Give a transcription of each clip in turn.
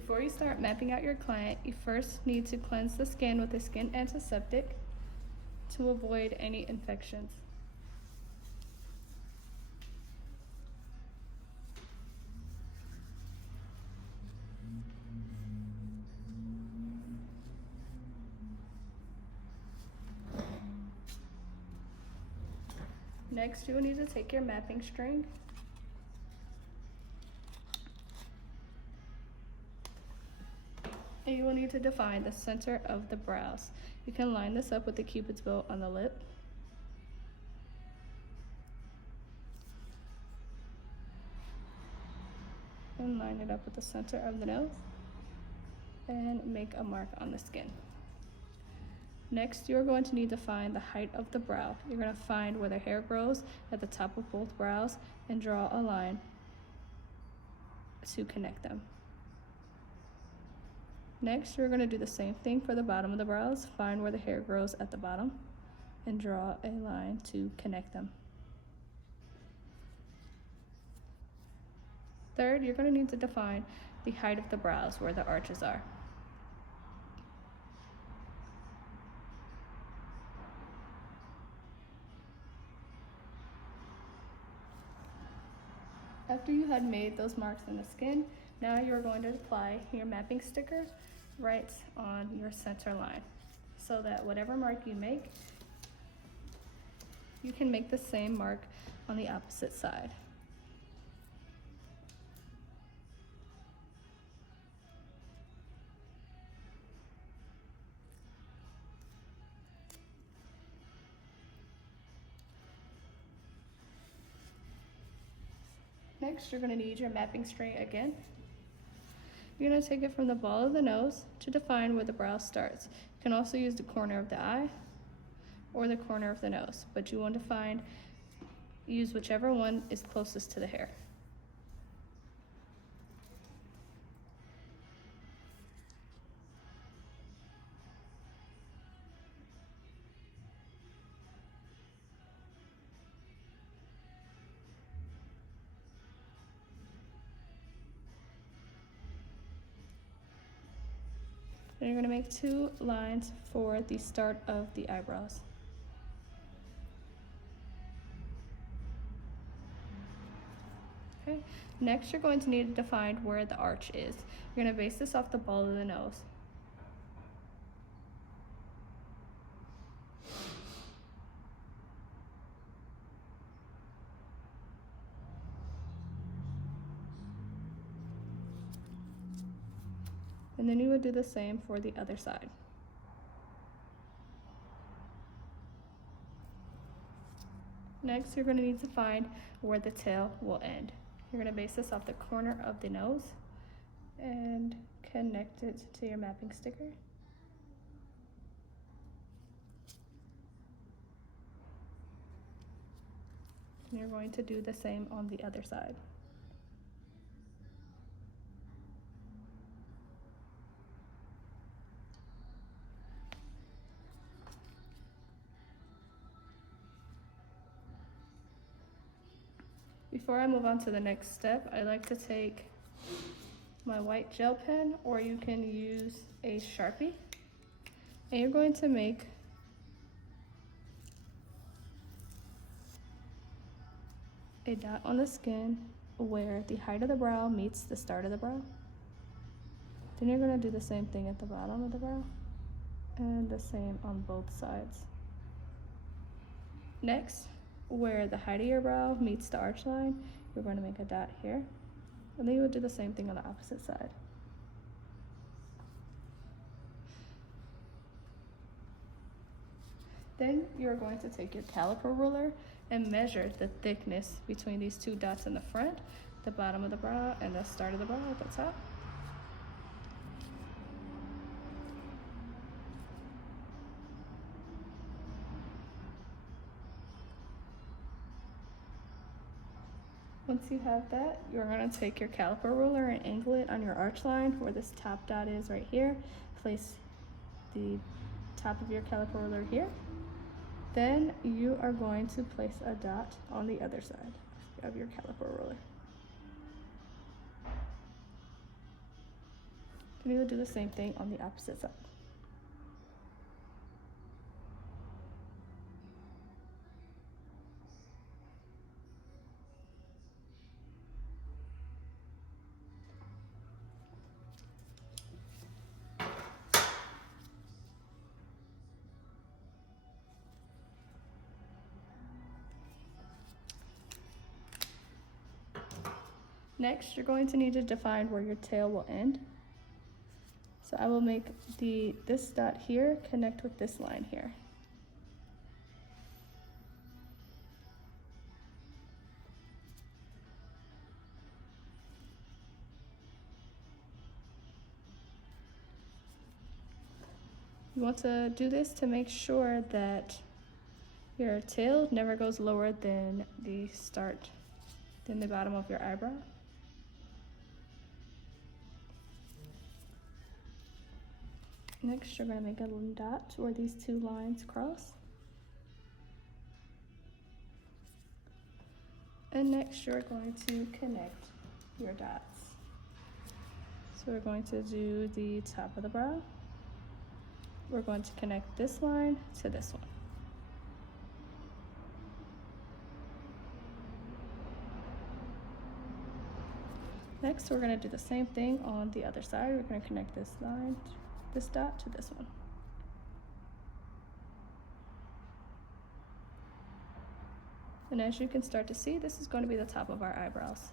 Before you start mapping out your client, you first need to cleanse the skin with a skin antiseptic to avoid any infections. Next, you will need to take your mapping string and you will need to define the center of the brows. You can line this up with the Cupid's bow on the lip. And line it up with the center of the nose and make a mark on the skin. Next, you're going to need to find the height of the brow. You're going to find where the hair grows at the top of both brows and draw a line to connect them. Next, you're going to do the same thing for the bottom of the brows. Find where the hair grows at the bottom and draw a line to connect them. Third, you're going to need to define the height of the brows, where the arches are. After you had made those marks in the skin, now you're going to apply your mapping sticker right on your center line so that whatever mark you make, you can make the same mark on the opposite side. Next, you're going to need your mapping string again. You're going to take it from the ball of the nose to define where the brow starts. You can also use the corner of the eye or the corner of the nose, but you want to use whichever one is closest to the hair. Then you're going to make 2 lines for the start of the eyebrows. Okay. Next, you're going to need to define where the arch is. You're going to base this off the ball of the nose. And then you would do the same for the other side. Next, you're going to need to find where the tail will end. You're going to base this off the corner of the nose and connect it to your mapping sticker. And you're going to do the same on the other side. Before I move on to the next step, I like to take my white gel pen, or you can use a Sharpie, and you're going to make a dot on the skin where the height of the brow meets the start of the brow. Then you're going to do the same thing at the bottom of the brow and the same on both sides. Next, where the height of your brow meets the arch line, you're going to make a dot here, and then you would do the same thing on the opposite side. Then you're going to take your caliper ruler and measure the thickness between these 2 dots in the front, the bottom of the brow, and the start of the brow at the top. Once you have that, you're going to take your caliper ruler and angle it on your arch line where this top dot is right here. Place the top of your caliper ruler here. Then you are going to place a dot on the other side of your caliper ruler. Then you'll do the same thing on the opposite side. Next, you're going to need to define where your tail will end. So I will make this dot here connect with this line here. You want to do this to make sure that your tail never goes lower than the bottom of your eyebrow. Next, you're going to make a little dot where these two lines cross. And next, you're going to connect your dots. So we're going to do the top of the brow. We're going to connect this line to this one. Next, we're going to do the same thing on the other side. We're going to connect this line, this dot to this one. And as you can start to see, this is going to be the top of our eyebrows.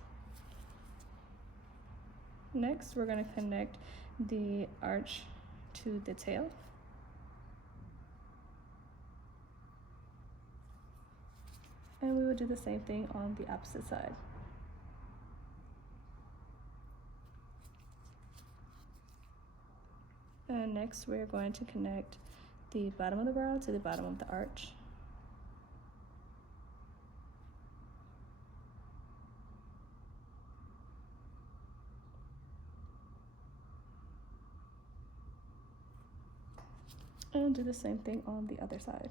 Next, we're going to connect the arch to the tail. And we will do the same thing on the opposite side. And next, we're going to connect the bottom of the brow to the bottom of the arch. And do the same thing on the other side.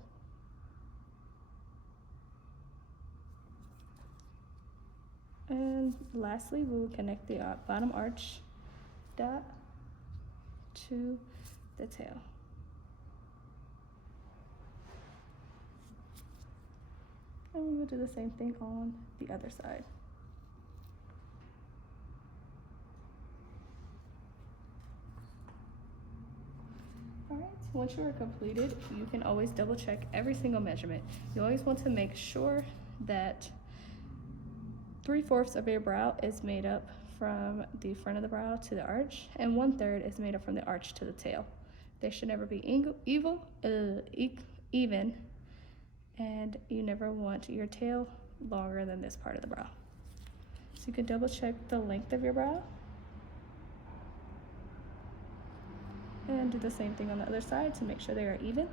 And lastly, we will connect the bottom arch dot to the tail. And we will do the same thing on the other side. Alright, once you are completed, you can always double check every single measurement. You always want to make sure that 3/4 of your brow is made up from the front of the brow to the arch, and 1/3 is made up from the arch to the tail. They should never be even, and you never want your tail longer than this part of the brow. So you can double check the length of your brow, and do the same thing on the other side to make sure they are even,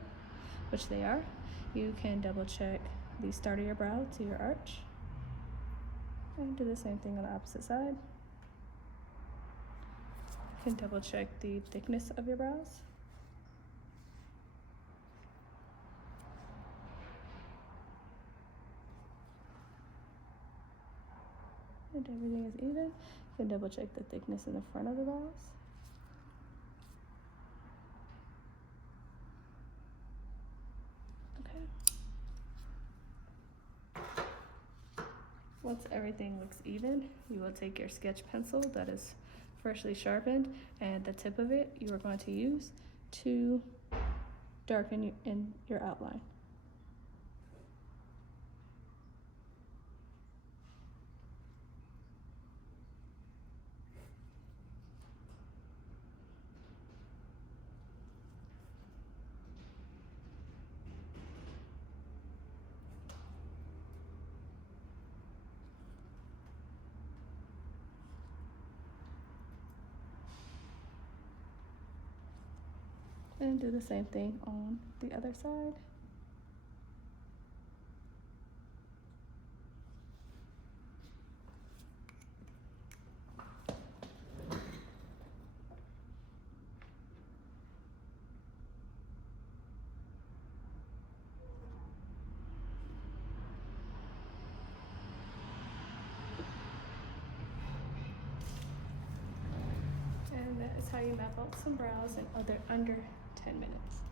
which they are. You can double check the start of your brow to your arch, and do the same thing on the opposite side. You can double check the thickness of your brows. And everything is even. You can double check the thickness in the front of the brows. Once everything looks even, you will take your sketch pencil that is freshly sharpened, and the tip of it you are going to use to darken in your outline. And do the same thing on the other side. And is how you map out some brows in under 10 minutes.